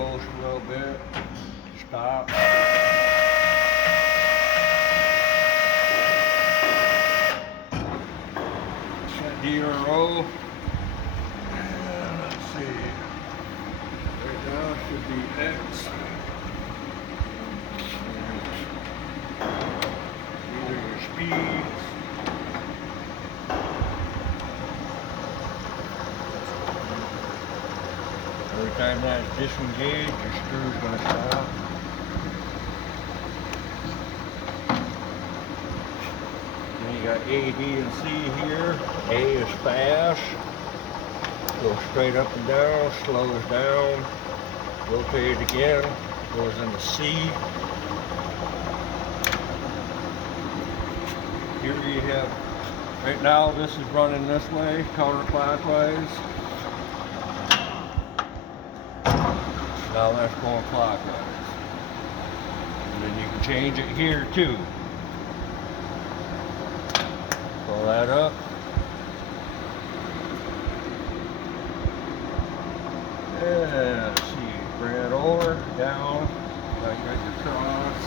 coast a little bit. Stop. DRO. And let's see. Right now should be X. These are your speeds. Every time that's disengaged, your screw's going to stop. Then you got A, B, and C here. A is fast. Goes straight up and down, slows down. Rotate it again, goes into C. Here you have, right now this is running this way, counterclockwise. Now that's going clockwise. And then you can change it here too. Pull that up. Yeah, let's see, bring it over, down, now you got your cross.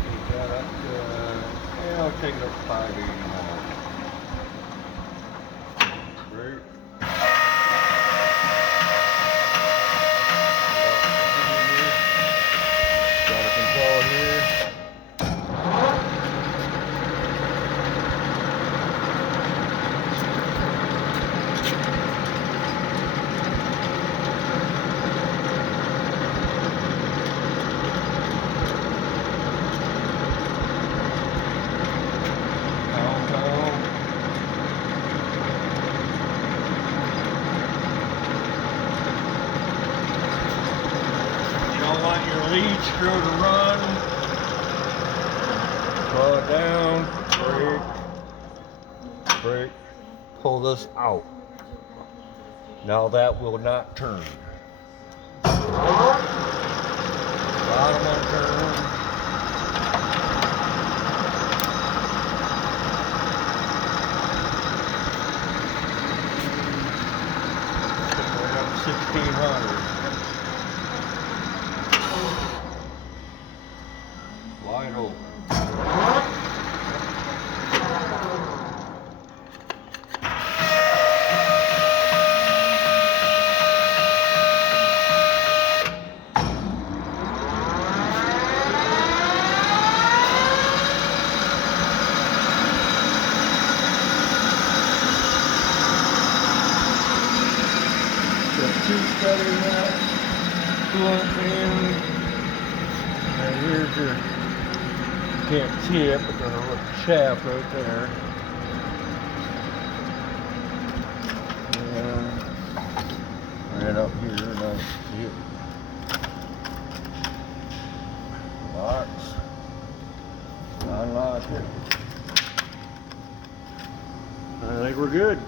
Take that up to, yeah, I'll take it up to 580 now. Great. Want your lead screw to run, pull it down, brake, pull this out. Now that will not turn. Bottom one turn. Right up to 1600. Wide open. Got two steady nuts, coolant in, and here's your, you can't see it, but there's a little shaft right there. And right up here, now see it. Locks. Unlock it. I think we're good.